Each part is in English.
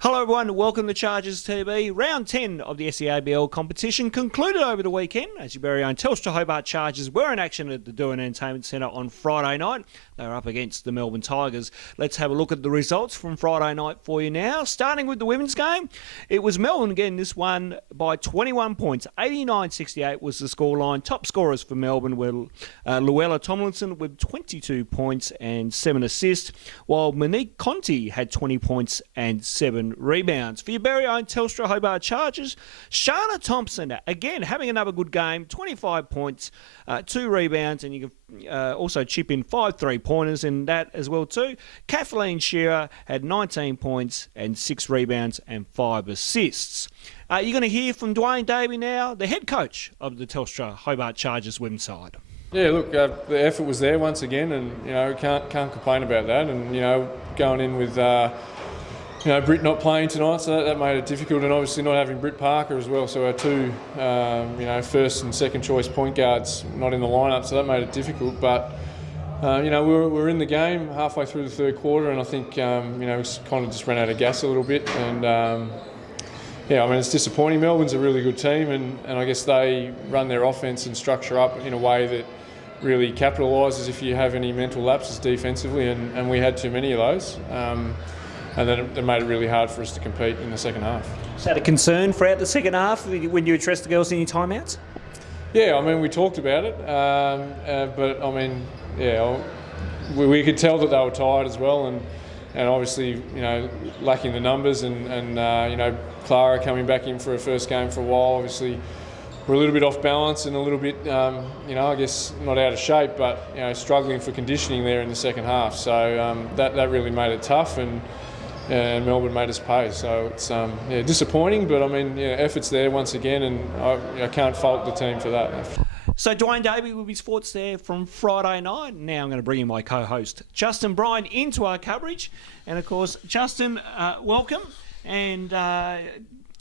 Hello everyone, welcome to Chargers TV. Round 10 of the SEABL competition concluded over the weekend as your very own Telstra Hobart Chargers were in action at the Doon Entertainment Centre on Friday night. They were up against the Melbourne Tigers. Let's have a look at the results from Friday night for you now. Starting with the women's game, it was Melbourne again, this one by 21 points. 89-68 was the scoreline. Top scorers for Melbourne were Luella Tomlinson with 22 points and 7 assists, while Monique Conti had 20 points and 7 rebounds. For your very own Telstra Hobart Chargers, Shana Thompson, again, having another good game, 25 points, 2 rebounds, and you can also chip in 5 3-pointers in that as well too. Kathleen Shearer had 19 points and 6 rebounds and 5 assists. You're going to hear from Dwayne Davey now, the head coach of the Telstra Hobart Chargers women's side. Yeah, look, the effort was there once again, and can't complain about that. And going in with Britt not playing tonight, so that made it difficult, and obviously not having Britt Parker as well. So our two first and second choice point guards not in the lineup, so that made it difficult. But we were in the game halfway through the third quarter, and I think we kind of just ran out of gas a little bit. And it's disappointing. Melbourne's a really good team, and I guess they run their offense and structure up in a way that really capitalises if you have any mental lapses defensively, and we had too many of those. And then it made it really hard for us to compete in the second half. Is that a concern throughout the second half when you addressed the girls in your timeouts? Yeah, we talked about it, we could tell that they were tired as well, and obviously lacking the numbers, and Clara coming back in for her first game for a while. Obviously, we're a little bit off balance and a little bit, I guess not out of shape, but struggling for conditioning there in the second half. So that really made it tough, and Melbourne made us pay. So it's disappointing, but effort's there once again, and I can't fault the team for that. So Dwayne Davey with his thoughts there from Friday night. Now I'm going to bring in my co-host Justin Bryan into our coverage, and of course Justin, welcome. And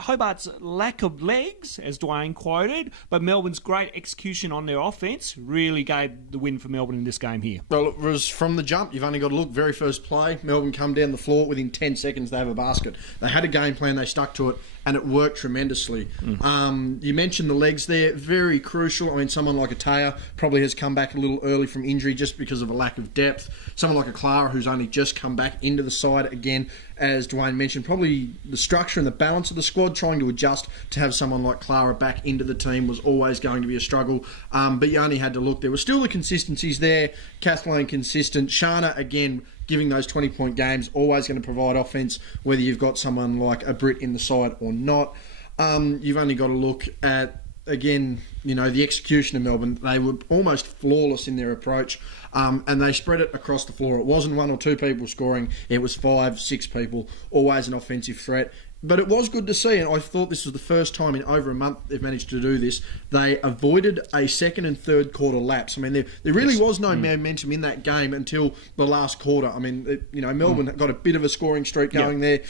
Hobart's lack of legs, as Dwayne quoted, but Melbourne's great execution on their offence really gave the win for Melbourne in this game here. Well, it was from the jump. You've only got to look, very first play, Melbourne come down the floor. Within 10 seconds, they have a basket. They had a game plan, they stuck to it, and it worked tremendously. You mentioned the legs there, very crucial. Someone like a Taya probably has come back a little early from injury just because of a lack of depth. Someone like a Clara who's only just come back into the side again, as Dwayne mentioned, probably the structure and the balance of the squad, trying to adjust to have someone like Clara back into the team was always going to be a struggle. But you only had to look. There were still the consistencies there. Kathleen consistent. Shana, again, giving those 20-point games, always going to provide offence, whether you've got someone like a Brit in the side or not. You've only got to look at, again, the execution of Melbourne. They were almost flawless in their approach, and they spread it across the floor. It wasn't 1 or 2 people scoring. It was 5, 6 people, always an offensive threat. But it was good to see, and I thought this was the first time in over a month they've managed to do this. They avoided a second and third quarter lapse. There really was no momentum in that game until the last quarter. Melbourne got a bit of a scoring streak going there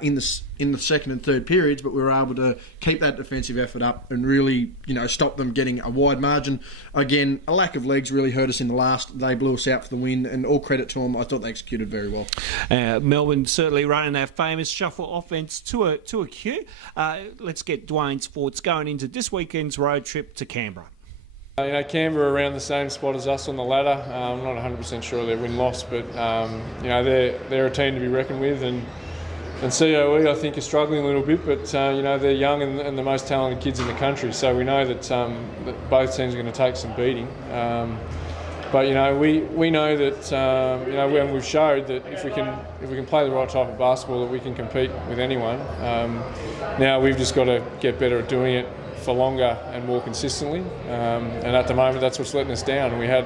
in the second and third periods, but we were able to keep that defensive effort up and really, stop them getting a wide margin. Again, a lack of legs really hurt us in the last. They blew us out for the win, and all credit to them. I thought they executed very well. Melbourne certainly running their famous shuffle offence to a cue. Let's get Dwayne's thoughts going into this weekend's road trip to Canberra. Canberra are around the same spot as us on the ladder. I'm not 100% sure of their win-loss, but they're a team to be reckoned with, and COE I think is struggling a little bit, but they're young and the most talented kids in the country, so we know that both teams are going to take some beating. But we know that when we've showed that if we can play the right type of basketball, that we can compete with anyone. Now we've just got to get better at doing it for longer and more consistently. And at the moment, that's what's letting us down. And we had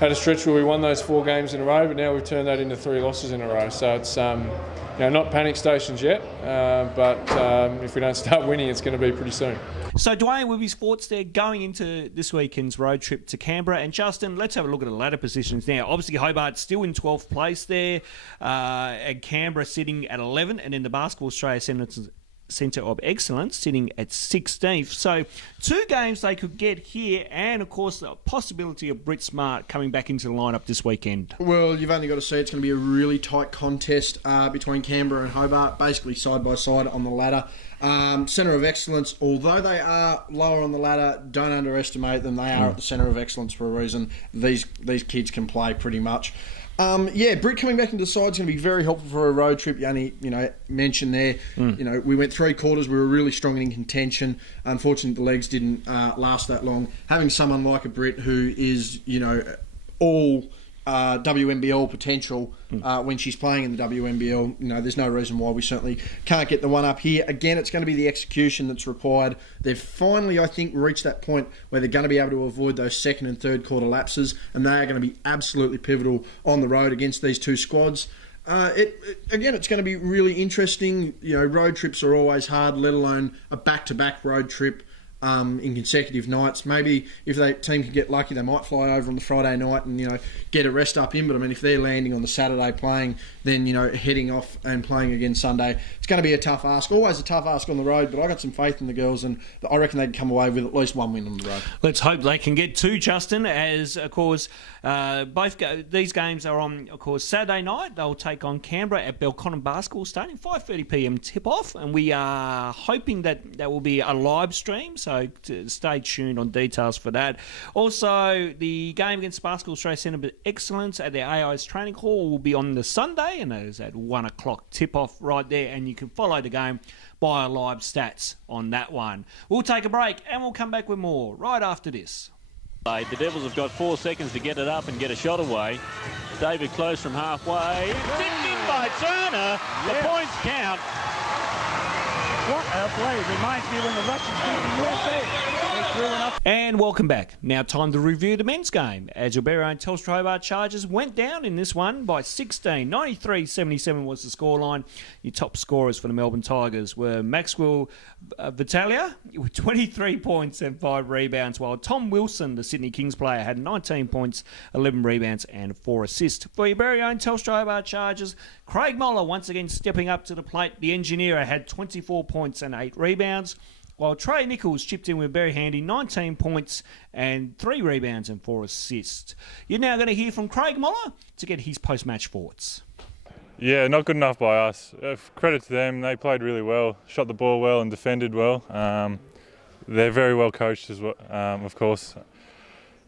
a stretch where we won those 4 games in a row, but now we've turned that into 3 losses in a row. So it's not panic stations yet, but if we don't start winning, it's going to be pretty soon. So Dwayne, with his thoughts there going into this weekend's road trip to Canberra. And Justin, let's have a look at the ladder positions now. Obviously, Hobart's still in 12th place there, and Canberra sitting at 11, and then the Basketball Australia Centre Centre of Excellence, sitting at 16th. So 2 games they could get here, and of course the possibility of Britt Smart coming back into the lineup this weekend. Well, you've only got to see it's going to be a really tight contest between Canberra and Hobart, basically side by side on the ladder. Centre of Excellence, although they are lower on the ladder, don't underestimate them. They are at the Centre of Excellence for a reason. These kids can play pretty much. Britt coming back into the side is going to be very helpful for a road trip. You only, mentioned there, we went 3 quarters. We were really strong in contention. Unfortunately, the legs didn't last that long. Having someone like a Britt who is, all WNBL potential when she's playing in the WNBL, there's no reason why we certainly can't get the one up here. Again, it's going to be the execution that's required. They've finally, I think, reached that point where they're going to be able to avoid those second and third quarter lapses, and they are going to be absolutely pivotal on the road against these 2 squads. It's going to be really interesting. Road trips are always hard, let alone a back-to-back road trip in consecutive nights. Maybe if the team can get lucky, they might fly over on the Friday night and get a rest up in. But I mean, if they're landing on the Saturday playing, then heading off and playing again Sunday, it's going to be a tough ask. Always a tough ask on the road. But I got some faith in the girls, and I reckon they can come away with at least 1 win on the road. Let's hope they can get 2, Justin. As of course, these games are on, of course, Saturday night. They'll take on Canberra at Belconnen Basketball Stadium, 5:30 p.m. tip-off, and we are hoping that will be a live stream. So stay tuned on details for that. Also, the game against Basketball Australia Centre of Excellence at the AI's training hall will be on the Sunday, and that is at 1 o'clock tip-off right there, and you can follow the game by live stats on that one. We'll take a break, and we'll come back with more right after this. The Devils have got 4 seconds to get it up and get a shot away. David close from halfway. Tipped in by Turner. The points count. What a play. Reminds me when the Russians beat the USA. They threw enough. And welcome back. Now time to review the men's game, as your very own Telstra Hobart Chargers went down in this one by 16. 93-77 was the scoreline. Your top scorers for the Melbourne Tigers were Maxwell Vitalia with 23 points and 5 rebounds, while Tom Wilson, the Sydney Kings player, had 19 points, 11 rebounds and 4 assists. For your very own Telstra Hobart Chargers, Craig Moller once again stepping up to the plate. The engineer had 24 points and 8 rebounds, while Trey Nichols chipped in with very handy 19 points and 3 rebounds and 4 assists. You're now going to hear from Craig Moller to get his post-match thoughts. Yeah, not good enough by us. Credit to them, they played really well, shot the ball well and defended well. They're very well coached as well, of course.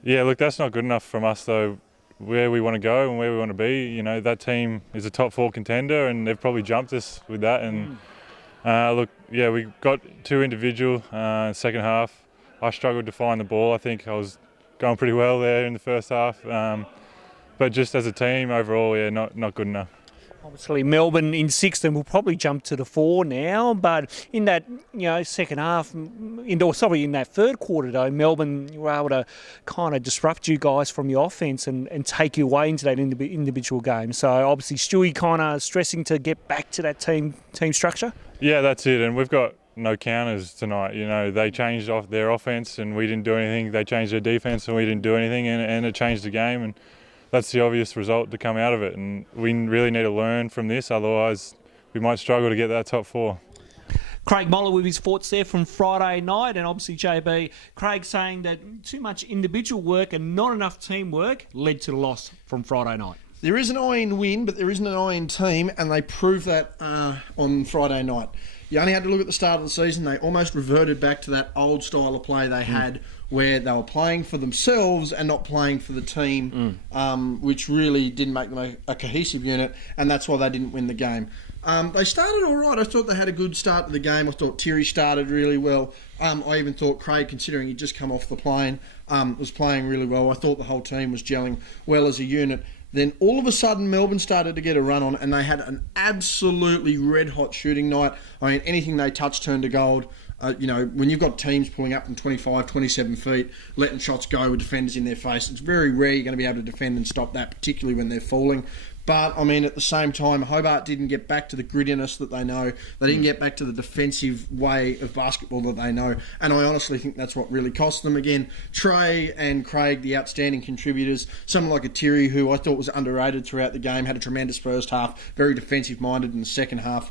Yeah, look, that's not good enough from us though. Where we want to go and where we want to be, that team is a top 4 contender, and they've probably jumped us with that. And we got 2 individual second half. I struggled to find the ball. I think I was going pretty well there in the first half, but just as a team overall, not good enough. Obviously, Melbourne in 6th and will probably jump to the 4 now. But in that second half, in that third quarter though, Melbourne were able to kind of disrupt you guys from your offence and take you away into that individual game. So obviously, Stewie kind of stressing to get back to that team structure. Yeah, that's it. And we've got no counters tonight. They changed off their offence and we didn't do anything. They changed their defence and we didn't do anything, and it changed the game. And that's the obvious result to come out of it, and we really need to learn from this, otherwise we might struggle to get that top 4. Craig Moller with his thoughts there from Friday night, and obviously JB, Craig saying that too much individual work and not enough teamwork led to the loss from Friday night. There is an iron win, but there isn't an iron team, and they proved that on Friday night. You only had to look at the start of the season. They almost reverted back to that old style of play they had, where they were playing for themselves and not playing for the team, which really didn't make them a cohesive unit, and that's why they didn't win the game. They started all right. I thought they had a good start to the game. I thought Terry started really well. I even thought Craig, considering he'd just come off the plane, was playing really well. I thought the whole team was gelling well as a unit. Then all of a sudden Melbourne started to get a run on, and they had an absolutely red-hot shooting night. I mean, anything they touched turned to gold. When you've got teams pulling up from 25, 27 feet, letting shots go with defenders in their face, it's very rare you're going to be able to defend and stop that, particularly when they're falling. But, I mean, at the same time, Hobart didn't get back to the grittiness that they know. They didn't get back to the defensive way of basketball that they know. And I honestly think that's what really cost them. Again, Trey and Craig, the outstanding contributors. Someone like a Terry, who I thought was underrated throughout the game, had a tremendous first half, very defensive-minded in the second half.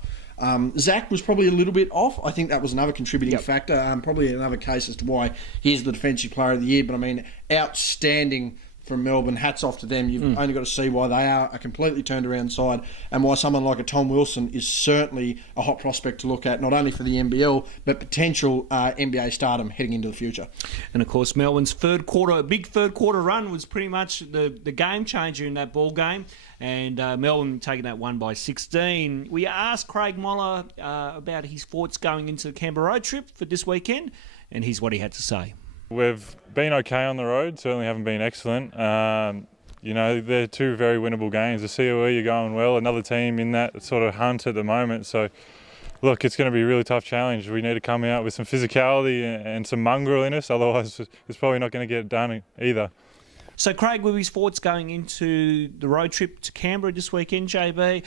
Zach was probably a little bit off. I think that was another contributing factor. Probably another case as to why he's the Defensive Player of the Year. But I mean, outstanding from Melbourne. Hats off to them. You've only got to see why they are a completely turned around side, and why someone like a Tom Wilson is certainly a hot prospect to look at, not only for the NBL but potential NBA stardom heading into the future. And of course, Melbourne's big third quarter run was pretty much the game changer in that ball game. And Melbourne taking that one by 16. We asked Craig Moller about his thoughts going into the Canberra road trip for this weekend, and here's what he had to say. We've been okay on the road, certainly haven't been excellent. They're two very winnable games. The COE are going well, another team in that sort of hunt at the moment. So, look, it's going to be a really tough challenge. We need to come out with some physicality and some mongrel in us, otherwise it's probably not going to get done either. So, Craig, with his thoughts going into the road trip to Canberra this weekend, JB,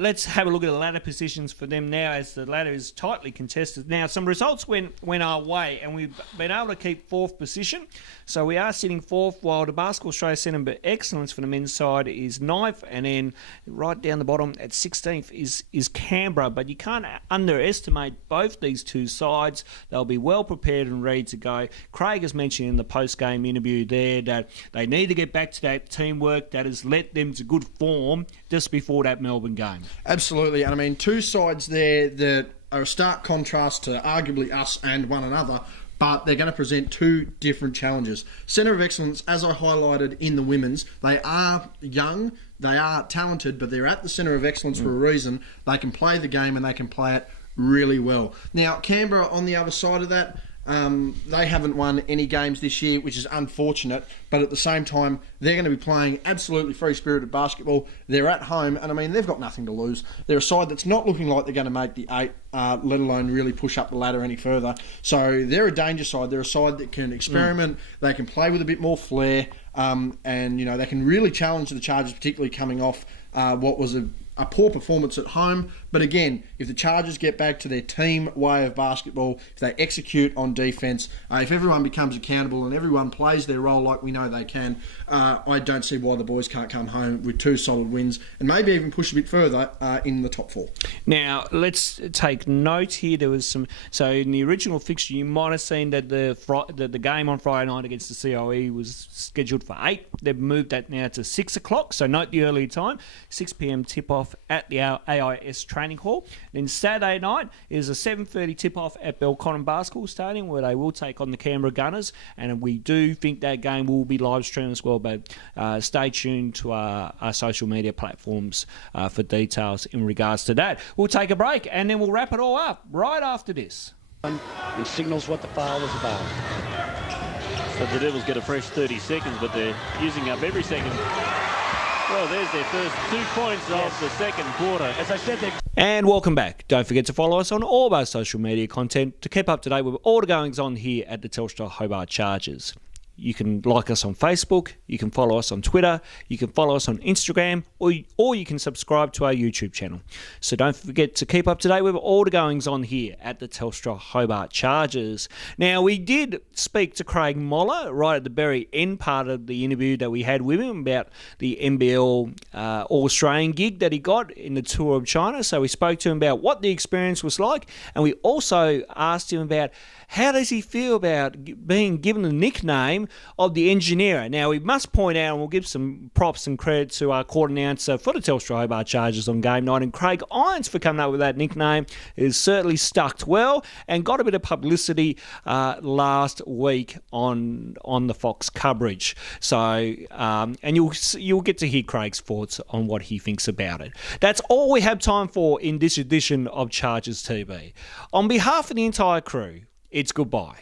let's have a look at the ladder positions for them now, as the ladder is tightly contested. Now, some results went our way, and we've been able to keep fourth position. So we are sitting fourth, while the Basketball Australia Centre Excellence for the men's side is ninth, and then right down the bottom at 16th is Canberra. But you can't underestimate both these two sides. They'll be well prepared and ready to go. Craig has mentioned in the post-game interview there that they need to get back to that teamwork that has led them to good form just before that Melbourne game. Absolutely. And I mean, two sides there that are a stark contrast to arguably us and one another, but they're going to present two different challenges. Centre of Excellence, as I highlighted in the women's, they are young, they are talented, but they're at the Centre of Excellence for a reason. They can play the game and they can play it really well. Now, Canberra, on the other side of that, they haven't won any games this year, which is unfortunate, but at the same time, they're going to be playing absolutely free-spirited basketball. They're at home, and I mean, they've got nothing to lose. They're a side that's not looking like they're going to make the 8, let alone really push up the ladder any further. So they're a danger side. They're a side that can experiment, they can play with a bit more flair, and they can really challenge the Chargers, particularly coming off what was a poor performance at home. But again, if the Chargers get back to their team way of basketball, if they execute on defence, if everyone becomes accountable and everyone plays their role like we know they can, I don't see why the boys can't come home with two solid wins and maybe even push a bit further in the top 4. Now, let's take note here. There was some. So in the original fixture, you might have seen that the game on Friday night against the COE was scheduled for 8. They've moved that now to 6 o'clock. So note the early time, 6 p.m. tip-off at the AIS training hall. Then Saturday night is a 7:30 tip-off at Belconnen Basketball Stadium, where they will take on the Canberra Gunners, and we do think that game will be live streamed as well. But stay tuned to our social media platforms for details in regards to that. We'll take a break and then we'll wrap it all up right after this. And signals what the foul is about. So the Devils get a fresh 30 seconds, but they're using up every second. Well, there's their first 2 points of the second quarter. As I said, And welcome back. Don't forget to follow us on all of our social media content to keep up to date with all the goings on here at the Telstra Hobart Chargers. You can like us on Facebook, you can follow us on Twitter, you can follow us on Instagram, or you can subscribe to our YouTube channel. So don't forget to keep up to date with all the goings on here at the Telstra Hobart Chargers. Now, we did speak to Craig Moller right at the very end part of the interview that we had with him about the NBL All Australian gig that he got in the Tour of China. So we spoke to him about what the experience was like, and we also asked him about how does he feel about being given the nickname of the engineer. Now, we must point out, and we'll give some props and credit to our court announcer for the Telstra Hobart Chargers on game night, and Craig Irons for coming up with that nickname. It has certainly stuck well and got a bit of publicity last week on the Fox coverage. So, and you'll get to hear Craig's thoughts on what he thinks about it. That's all we have time for in this edition of Chargers TV. On behalf of the entire crew, it's goodbye.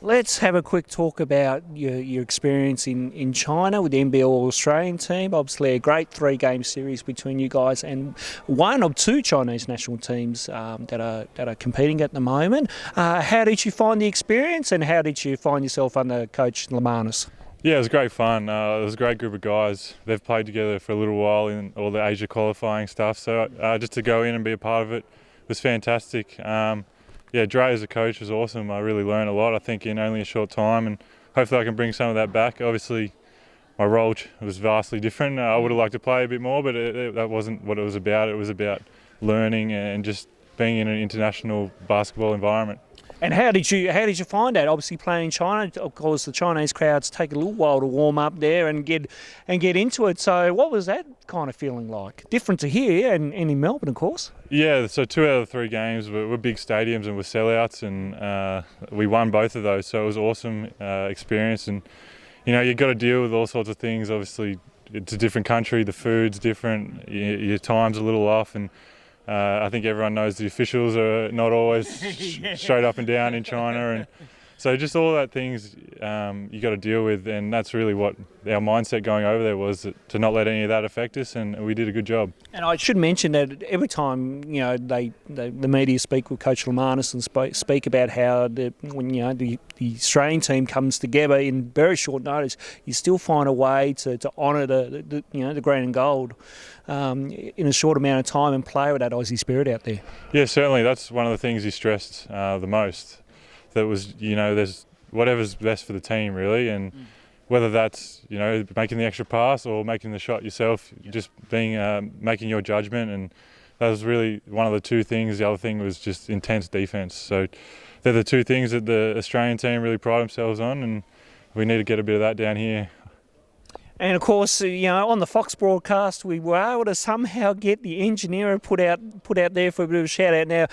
Let's have a quick talk about your experience in China with the NBL All Australian team. Obviously, a great 3-game series between you guys and one of 2 Chinese national teams that are competing at the moment. How did you find the experience, and how did you find yourself under Coach Lamanis? Yeah, it was great fun. It was a great group of guys. They've played together for a little while in all the Asia qualifying stuff, so just to go in and be a part of it was fantastic. Yeah, Dre as a coach was awesome. I really learned a lot, I think, in only a short time, and hopefully I can bring some of that back. Obviously, my role was vastly different. I would have liked to play a bit more, but that wasn't what it was about. It was about learning and just being in an international basketball environment. And how did you find that? Obviously playing in China, of course, the Chinese crowds take a little while to warm up there and get into it. So what was that kind of feeling like? Different to here and in Melbourne, of course. Yeah, so 2 out of 3 games were big stadiums and were sellouts, and we won both of those. So it was an awesome experience, and you've got to deal with all sorts of things. Obviously, it's a different country, the food's different, your time's a little off, and I think everyone knows the officials are not always straight up and down in China, and so just all that things you got to deal with, and that's really what our mindset going over there was, to not let any of that affect us, and we did a good job. And I should mention that every time the media speak with Coach Lamanis and speak about how when the Australian team comes together in very short notice, you still find a way to honour the green and gold in a short amount of time and play with that Aussie spirit out there. Yeah, certainly that's one of the things he stressed the most. That was, there's whatever's best for the team, really, and whether that's, making the extra pass or making the shot yourself, just being making your judgment, and that was really one of the 2 things. The other thing was just intense defence. So they're the 2 things that the Australian team really pride themselves on, and we need to get a bit of that down here. And of course, on the Fox broadcast, we were able to somehow get the engineer put out there for a bit of a shout out. Now,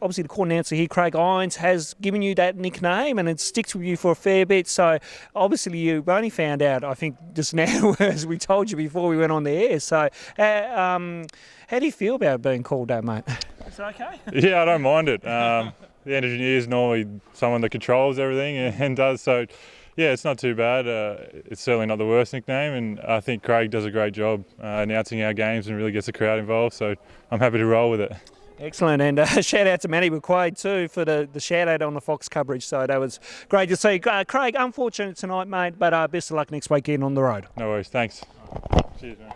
obviously, the court announcer here, Craig Irons, has given you that nickname, and it sticks with you for a fair bit. So, obviously, you've only found out, I think, just now, as we told you before we went on the air. So, how do you feel about being called that, mate? Is it okay? Yeah, I don't mind it. The engineer is normally someone that controls everything and does so. Yeah, it's not too bad. It's certainly not the worst nickname, and I think Craig does a great job announcing our games and really gets the crowd involved, so I'm happy to roll with it. Excellent, and shout out to Matty McQuaid too for the shout out on the Fox coverage, so that was great to see. Craig, unfortunate tonight, mate, but best of luck next weekend on the road. No worries, thanks. Cheers, man.